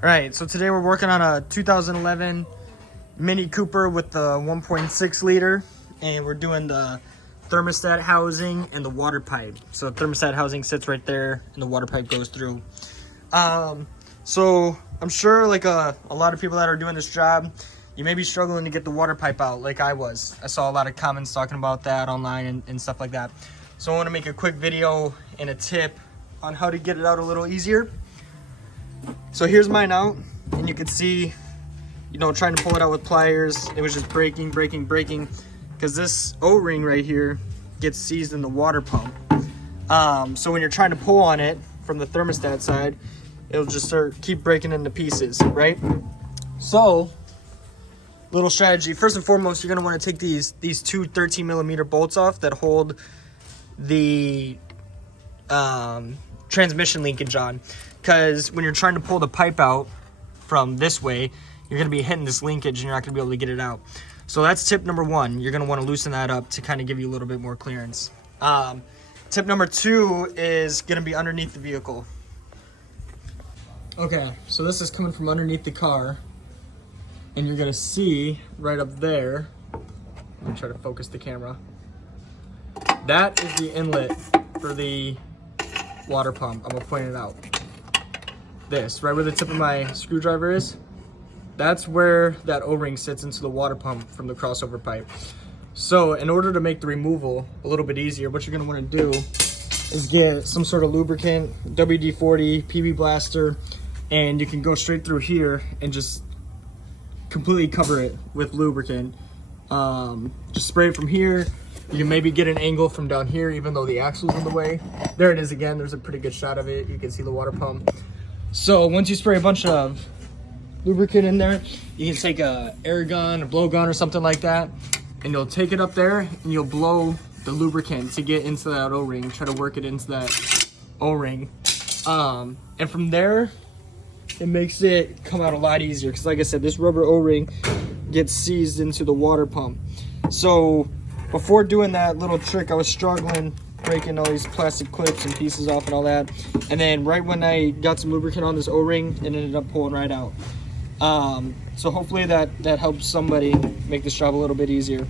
Alright, so today we're working on a 2011 Mini Cooper with the 1.6 liter, and we're doing the thermostat housing and the water pipe. So the thermostat housing sits right there and the water pipe goes through. So I'm sure like a lot of people that are doing this job, you may be struggling to get the water pipe out like I was. I saw a lot of comments talking about that online and stuff like that. So I want to make a quick video and a tip on how to get it out a little easier. So here's mine out, and you can see, you know, trying to pull it out with pliers, it was just breaking, because this O-ring right here gets seized in the water pump. So when you're trying to pull on it from the thermostat side, it'll just keep breaking into pieces, right? So, little strategy. First and foremost, you're gonna want to take these two 13mm bolts off that hold the transmission linkage on, because when you're trying to pull the pipe out from this way, you're going to be hitting this linkage and you're not going to be able to get it out. So that's tip number one. You're going to want to loosen that up to kind of give you a little bit more clearance. Tip number two is going to be underneath the vehicle. Okay, so this is coming from underneath the car, and you're going to see right up there, let me try to focus the camera, that is the inlet for the water pump. I'm gonna point it out. This, right where the tip of my screwdriver is, that's where that O-ring sits into the water pump from the crossover pipe. So in order to make the removal a little bit easier, what you're gonna wanna do is get some sort of lubricant, WD-40, PB Blaster, and you can go straight through here and just completely cover it with lubricant. Just spray it from here. You can maybe get an angle from down here, even though the axle's in the way. There it is again. There's a pretty good shot of it. You can see the water pump. So once you spray a bunch of lubricant in there, you can take a air gun, a blow gun, or something like that, and you'll take it up there and you'll blow the lubricant to get into that O-ring. Try to work it into that O-ring. And from there, it makes it come out a lot easier, because like I said, this rubber O-ring gets seized into the water pump. So before doing that little trick, I was struggling breaking all these plastic clips and pieces off and all that. And then right when I got some lubricant on this O-ring, it ended up pulling right out. So hopefully that helps somebody make this job a little bit easier.